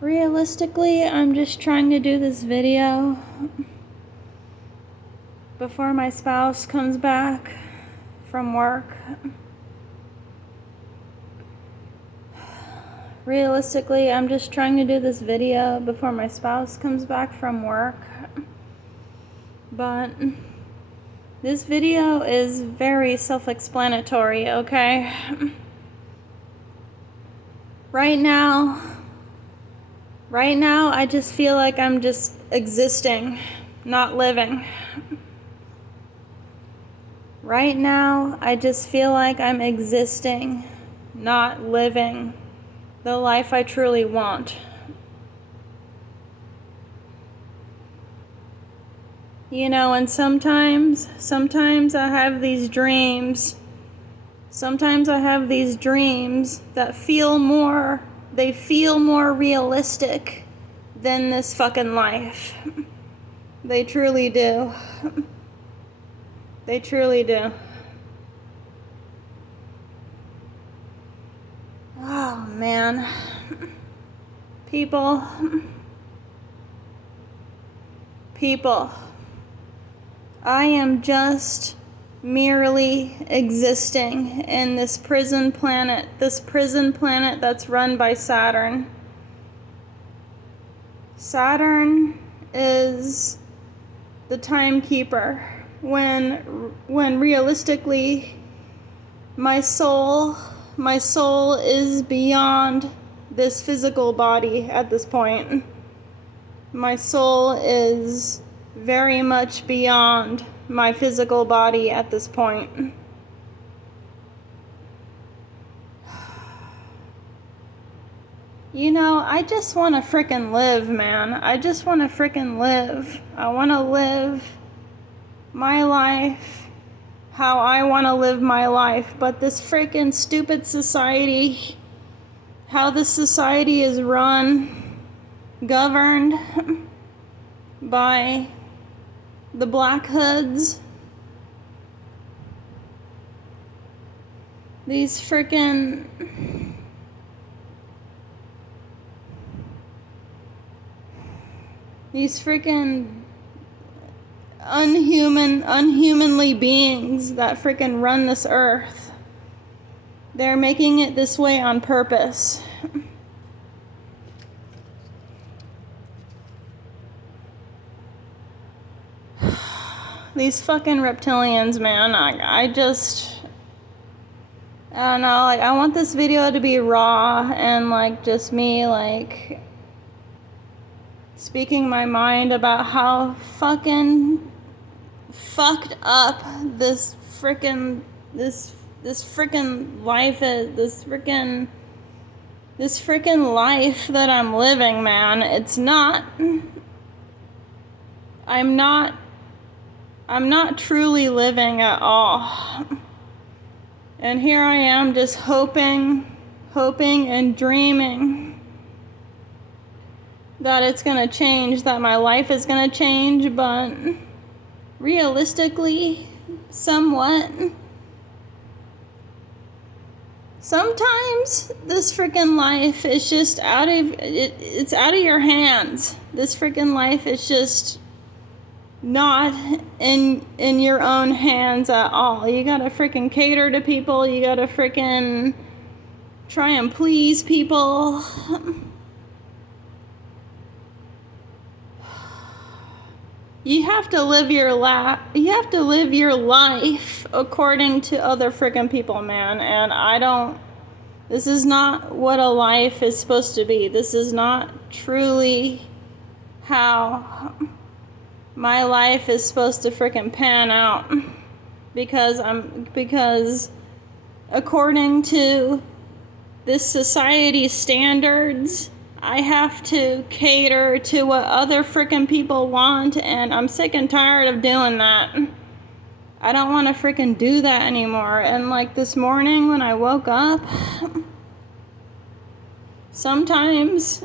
Realistically, I'm just trying to do this video before my spouse comes back from work. Realistically, I'm just trying to do this video before my spouse comes back from work. But this video is very self-explanatory, okay? Right now, I just feel like I'm just existing, not living. Right now, I just feel like I'm existing, not living the life I truly want. You know, and sometimes I have these dreams. Sometimes I have these dreams that feel more realistic than this fucking life. They truly do. They truly do. Oh, man. People. I am just merely existing in this prison planet that's run by Saturn. Saturn is the timekeeper when realistically my soul is beyond this physical body at this point. My soul is very much beyond my physical body at this point. You know, I just want to frickin' live, man. I just want to frickin' live. I want to live my life how I want to live my life. But this frickin' stupid society, how this society is run, governed by the Black Hoods, these frickin' unhumanly beings that frickin' run this earth. They're making it this way on purpose. These fucking reptilians, man. I don't know, like, I want this video to be raw and, like, just me, like, speaking my mind about how fucking fucked up this frickin' life is, this frickin' life that I'm living, man. I'm not truly living at all. And here I am just hoping and dreaming that it's gonna change, that my life is gonna change, but realistically, somewhat. Sometimes this freaking life is just it's out of your hands. This freaking life is just not in your own hands at all. You gotta freaking cater to people. You gotta freaking try and please people. You have to live your life according to other freaking people, man. And this is not what a life is supposed to be. This is not truly how my life is supposed to freaking pan out. Because according to this society's standards, I have to cater to what other frickin' people want, and I'm sick and tired of doing that. I don't want to frickin' do that anymore. And like this morning when I woke up, sometimes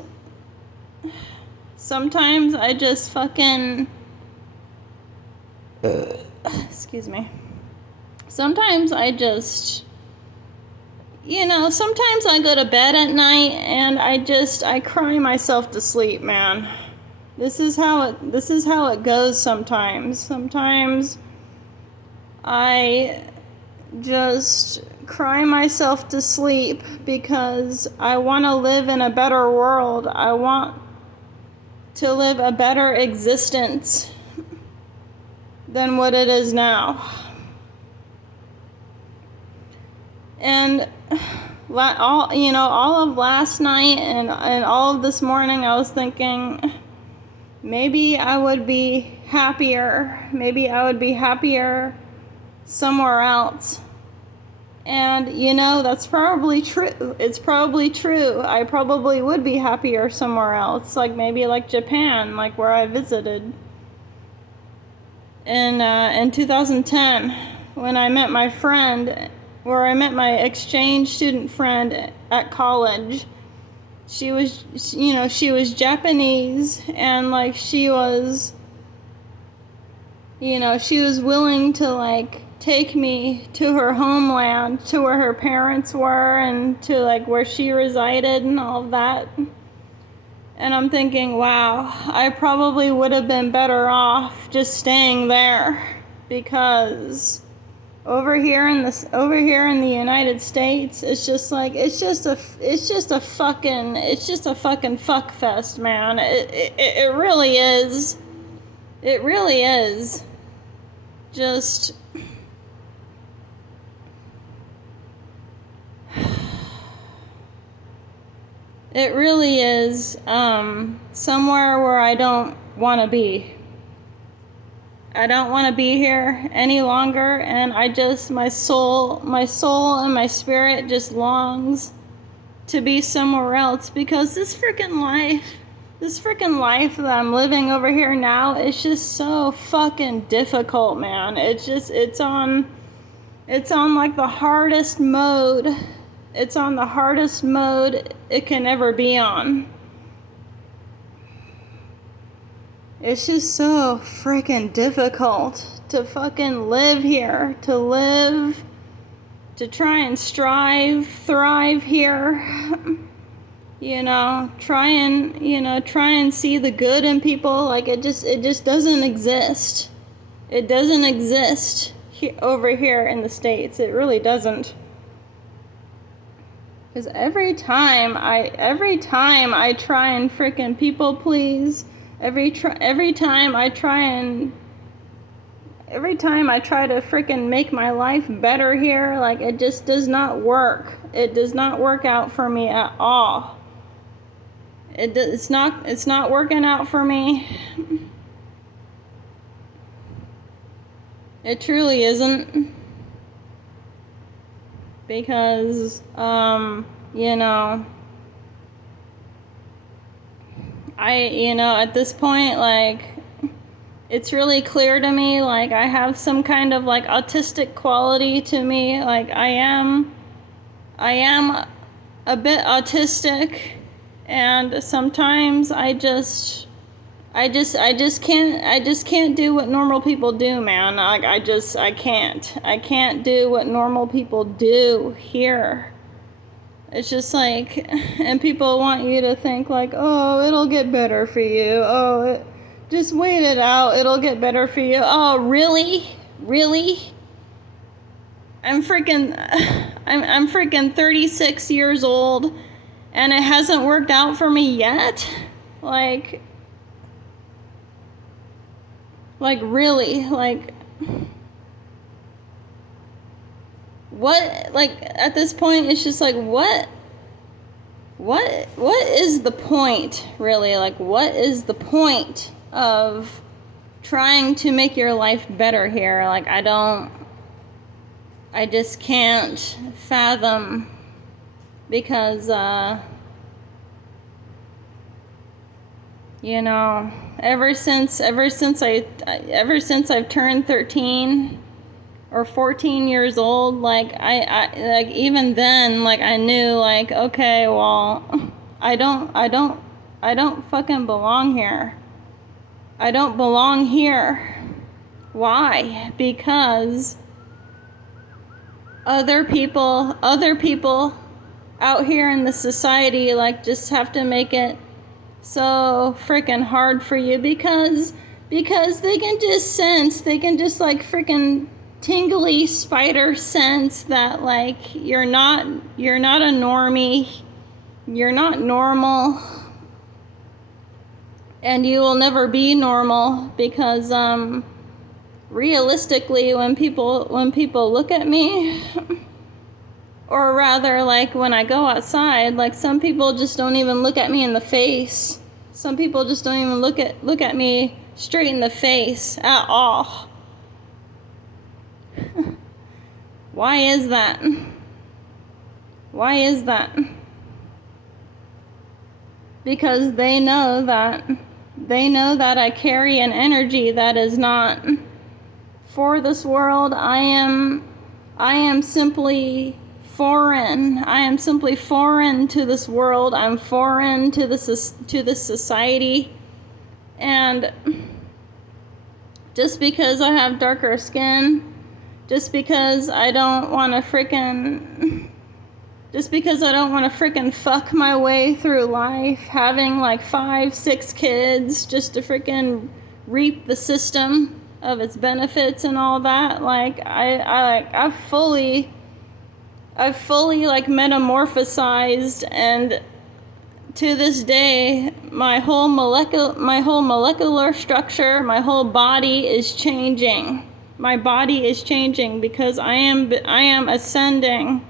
I just fucking excuse me. Sometimes I just sometimes I go to bed at night and I cry myself to sleep, man. This is how it goes sometimes. Sometimes I just cry myself to sleep because I want to live in a better world. I want to live a better existence than what it is now. And all of last night and all of this morning, I was thinking maybe I would be happier. Maybe I would be happier somewhere else. And that's probably true. It's probably true. I probably would be happier somewhere else, like maybe like Japan, like where I visited in 2010 when I met my friend, where I met my exchange student friend at college. She was Japanese, and like she was willing to like take me to her homeland, to where her parents were, and to like where she resided and all of that. And I'm thinking, wow, I probably would have been better off just staying there, because over here in the United States, it's just a fucking fuck fest, man. It really is. It really is. Just it really is somewhere where I don't want to be. I don't want to be here any longer, and my soul and my spirit just longs to be somewhere else, because this freaking life that I'm living over here now is just so fucking difficult, man. It's on like the hardest mode. It's on the hardest mode it can ever be on. It's just so freaking difficult to fucking live here, to try and thrive here. Try and see the good in people. Like it just doesn't exist. It doesn't exist over here in the States. It really doesn't. Because every time I try and freaking people please, every time I try to freaking make my life better here, like it just does not work. It does not work out for me at all. It's not working out for me. It truly isn't. Because at this point, like, it's really clear to me, like, I have some kind of like autistic quality to me. Like I am a bit autistic, and sometimes I just can't do what normal people do, man. Like I can't do what normal people do here. It's just like, and people want you to think like, oh, it'll get better for you. Just wait it out. It'll get better for you. Oh, really? I'm freaking 36 years old, and it hasn't worked out for me yet. Like really, like, what, like, at this point, it's just like, what is the point, really? Like, what is the point of trying to make your life better here? Like, I just can't fathom, because, ever since I've turned 13 or 14 years old, like I like, even then, like I knew, like, okay, well, I don't fucking belong here. I don't belong here. Why? Because other people out here in the society like just have to make it so freaking hard for you because they can just sense, they can just like freaking tingly spider sense that like you're not a normie, you're not normal, and you will never be normal because realistically when people look at me, or rather like when I go outside, like some people just don't even look at me in the face. Some people just don't even look at me straight in the face at all. Why is that? Why is that? Because they know that I carry an energy that is not for this world. I am simply foreign. I am simply foreign to this world. I'm foreign to this society. And just because I have darker skin, just because I don't want to frickin' fuck my way through life, having like 5-6 kids just to frickin' reap the system of its benefits and all that, like I've fully like metamorphosized, and to this day my whole molecular structure, my whole body is changing. My body is changing because I am ascending.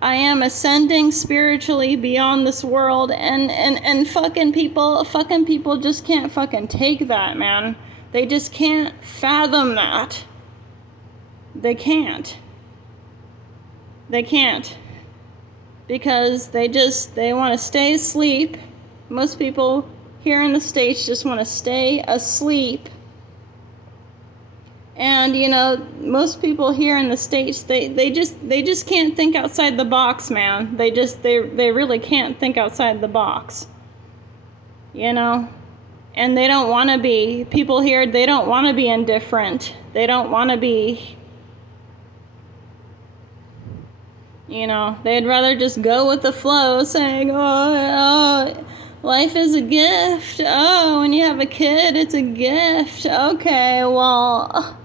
I am ascending spiritually beyond this world, and fucking people just can't fucking take that, man. They just can't fathom that. They can't. Because they want to stay asleep. Most people here in the States just want to stay asleep. And you know, most people here in the States, they just can't think outside the box, man. They really can't think outside the box. You know? And they don't want to be, people here, they don't want to be indifferent. They don't want to be, you know, they'd rather just go with the flow, saying, oh, life is a gift. Oh, when you have a kid, it's a gift. Okay, well,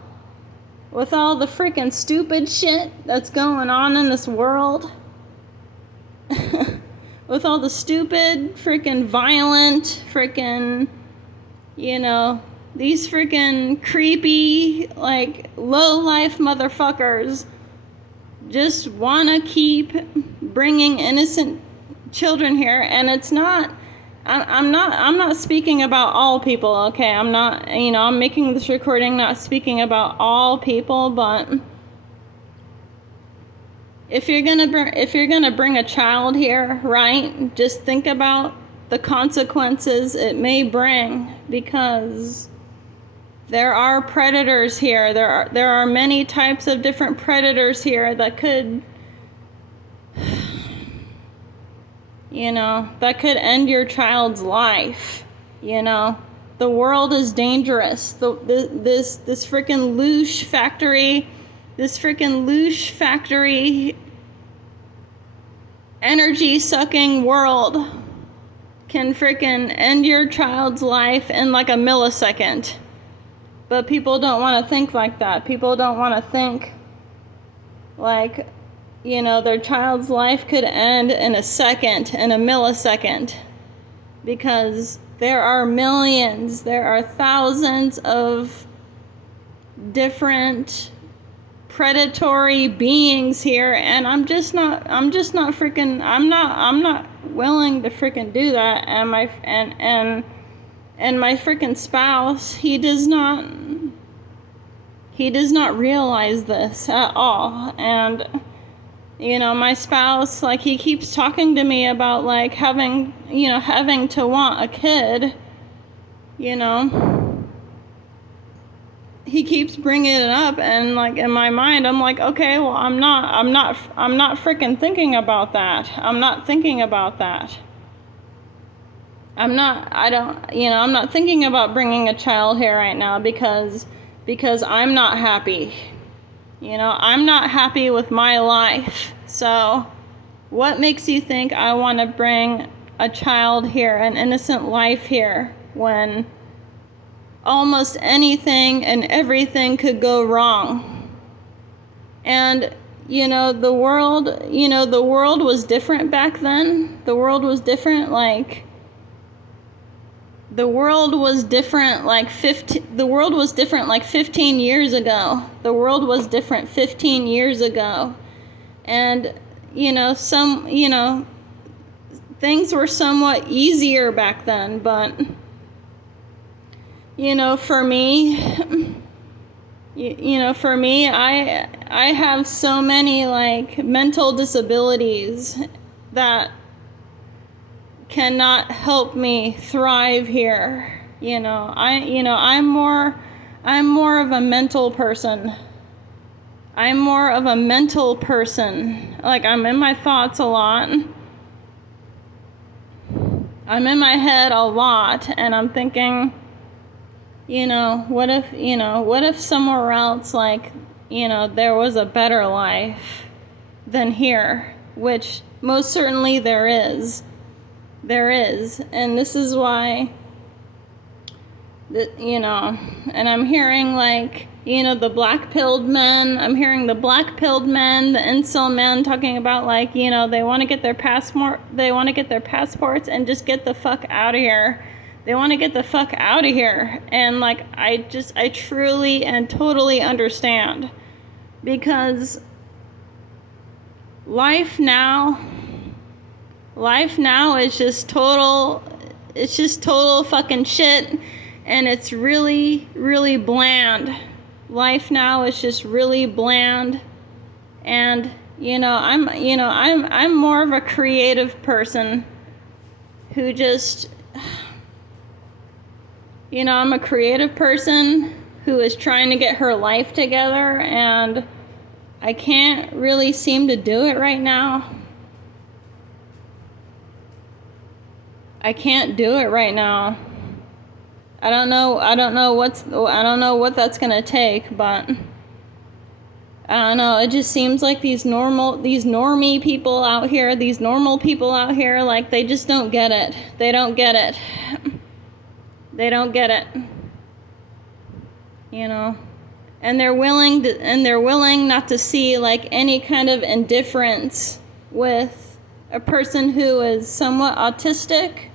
with all the freaking stupid shit that's going on in this world, with all the stupid, freaking violent, freaking, you know, these freaking creepy, like, low-life motherfuckers just want to keep bringing innocent children here. And it's not, I'm not speaking about all people, okay? I'm not, you know, I'm making this recording not speaking about all people, but if you're gonna bring a child here, right, just think about the consequences it may bring, because there are predators here. There are many types of different predators here that could, you know, that could end your child's life. You know, the world is dangerous. This freaking loosh factory, energy sucking world can freaking end your child's life in like a millisecond. But people don't want to think like that. People don't want to think like, you know, their child's life could end in a second, in a millisecond. Because there are millions, there are thousands of different predatory beings here, and I'm not willing to freaking do that. And my freaking spouse, he does not realize this at all. And you know, my spouse, like, he keeps talking to me about like having to want a kid, you know. He keeps bringing it up, and like in my mind I'm like, okay, well, I'm not freaking thinking about that. I'm not thinking about that. I'm not thinking about bringing a child here right now because I'm not happy. You know, I'm not happy with my life. So what makes you think I want to bring a child here, an innocent life here, when almost anything and everything could go wrong? And the world was different back then. The world was different like 15 years ago. The world was different 15 years ago. And things were somewhat easier back then, but for me, I have so many like mental disabilities that cannot help me thrive here. I'm more of a mental person. I'm more of a mental person. Like, I'm in my thoughts a lot. I'm in my head a lot, and I'm thinking, what if somewhere else, like, there was a better life than here, which most certainly there is. There is. And this is why, and I'm hearing like, the black-pilled men, the incel men talking about like, they want to get their passports and just get the fuck out of here. They want to get the fuck out of here. And like, I truly and totally understand, because life now is just total fucking shit, and it's really, really bland. Life now is just really bland, and I'm more of a creative person who just, I'm a creative person who is trying to get her life together, and I can't really seem to do it right now. I can't do it right now. I don't know what that's gonna take, but I don't know. It just seems like these normal people out here, like, they just don't get it. They don't get it. They don't get it. And they're willing not to see like any kind of indifference with a person who is somewhat autistic.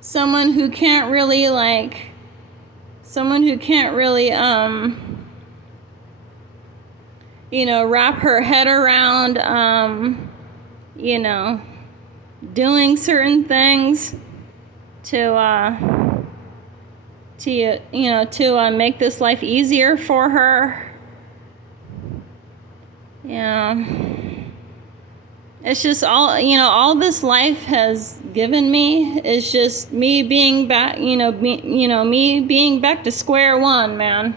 Someone who can't really wrap her head around doing certain things to make this life easier for her. It's just all this life has given me is just me being back, me being back to square one, man.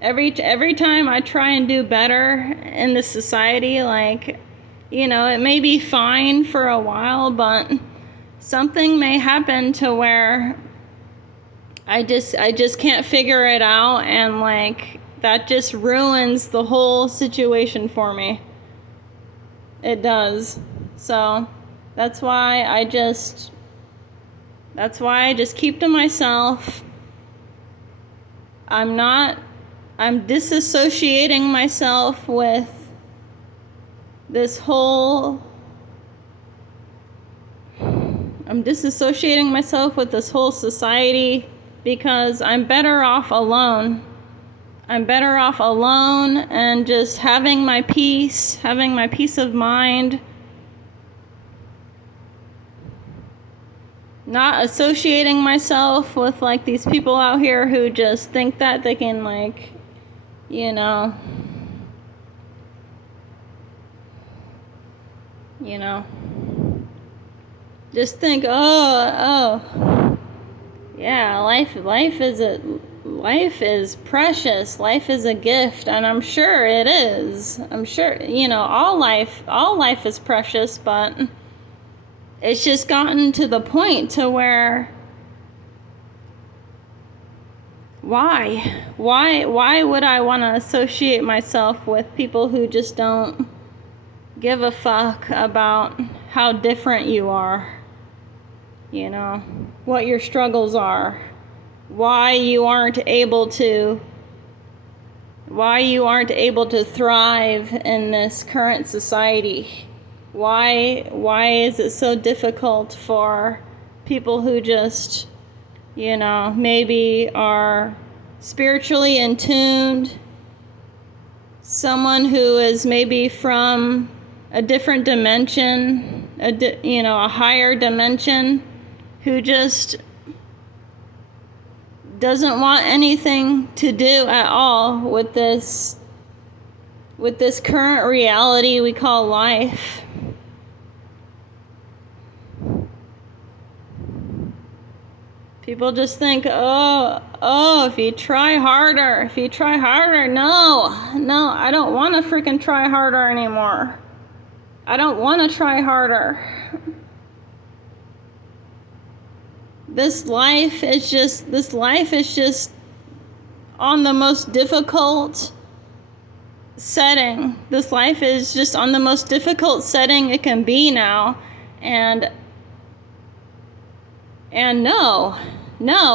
Every time I try and do better in this society, like, it may be fine for a while, but something may happen to where I just can't figure it out, and like, that just ruins the whole situation for me. It does. So that's why I just keep to myself. I'm disassociating myself with this whole society, because I'm better off alone. I'm better off alone and just having my peace of mind. Not associating myself with like these people out here who just think that they can like, just think, oh, yeah, life is precious. Life is a gift, and I'm sure it is. I'm sure, all life is precious, but it's just gotten to the point to where Why would I want to associate myself with people who just don't give a fuck about how different you are? You know, what your struggles are, why you aren't able to thrive in this current society. Why is it so difficult for people who just, you know, maybe are spiritually in tuned, someone who is maybe from a different dimension, a higher dimension, who just doesn't want anything to do at all with this current reality we call life. People just think, if you try harder, no, I don't want to freaking try harder anymore. I don't want to try harder. This life is just on the most difficult setting. This life is just on the most difficult setting it can be now. And no,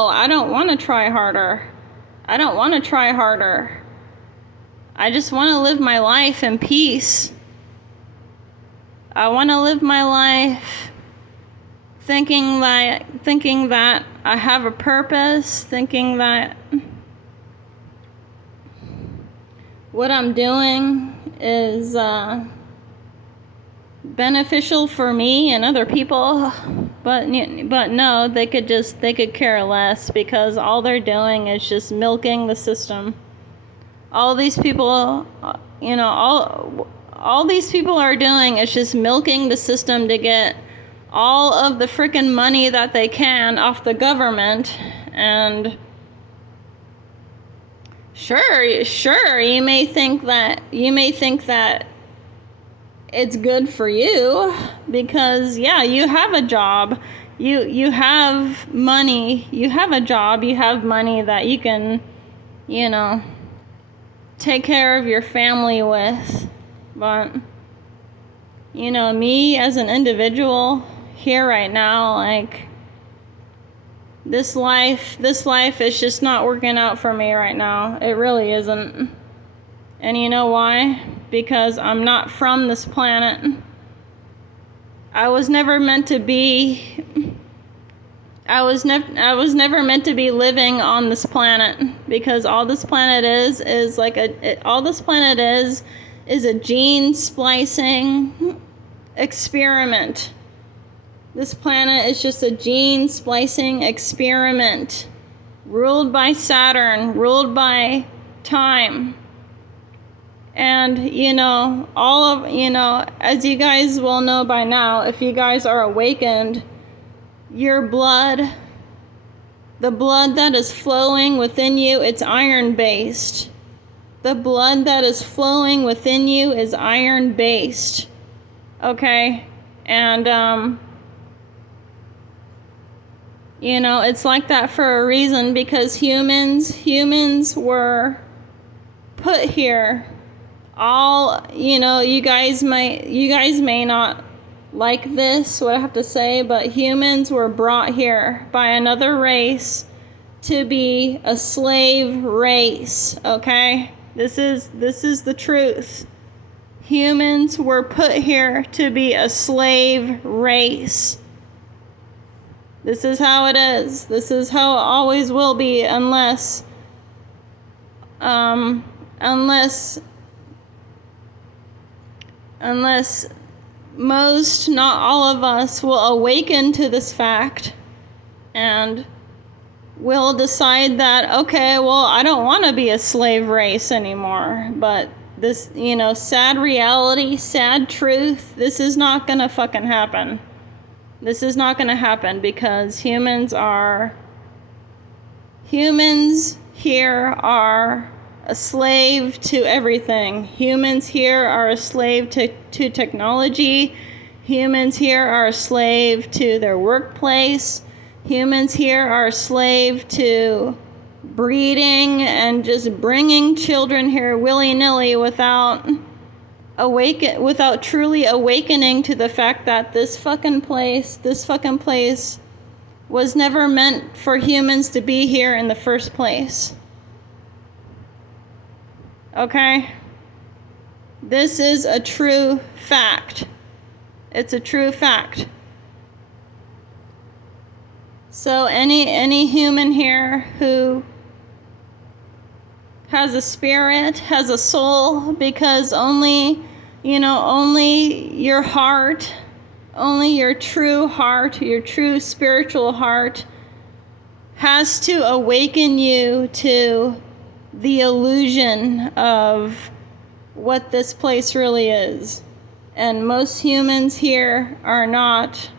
I don't want to try harder. I just want to live my life in peace. I want to live my life thinking that I have a purpose, thinking that what I'm doing is beneficial for me and other people, but no, they could care less, because all they're doing is just milking the system. All these people, all these people are doing is just milking the system to get all of the frickin' money that they can off the government. And sure, you may think that it's good for you, because you have a job, you have money, you have a job, you have money that you can, take care of your family with. But me as an individual here right now, like, this life is just not working out for me right now. It really isn't. And you know why? Because I'm not from this planet. I was never meant to be living on this planet, because all this planet is a gene splicing experiment. This planet is just a gene splicing experiment, ruled by Saturn, ruled by time. And, as you guys will know by now, if you guys are awakened, your blood, the blood that is flowing within you, it's iron-based. The blood that is flowing within you is iron-based. Okay? And, it's like that for a reason, because humans were put here. You guys may not like this, what I have to say, but humans were brought here by another race to be a slave race, okay? This is the truth. Humans were put here to be a slave race. This is how it is. This is how it always will be, unless most, not all of us, will awaken to this fact and will decide that, okay, well, I don't want to be a slave race anymore. But this, sad reality, sad truth, this is not going to fucking happen. This is not going to happen, because humans here are a slave to everything. Humans here are a slave to technology. Humans here are a slave to their workplace. Humans here are a slave to breeding and just bringing children here willy-nilly without truly awakening to the fact that this fucking place was never meant for humans to be here in the first place. Okay? This is a true fact. It's a true fact. So any human here who has a spirit, has a soul, because only your heart, only your true heart, your true spiritual heart has to awaken you to the illusion of what this place really is. And most humans here are not,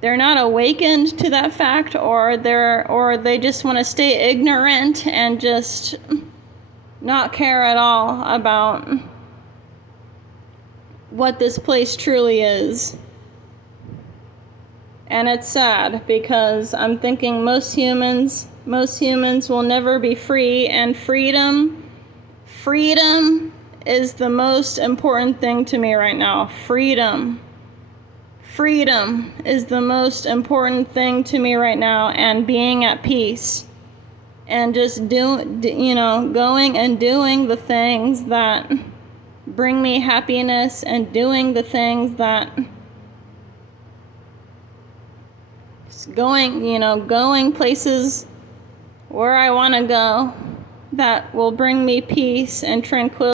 they're not awakened to that fact, or they just want to stay ignorant and just not care at all about what this place truly is. And it's sad, because I'm thinking most humans will never be free, and freedom is the most important thing to me right now. Freedom is the most important thing to me right now, and being at peace, and just going and doing the things that bring me happiness, and doing the things that going places where I want to go that will bring me peace and tranquility.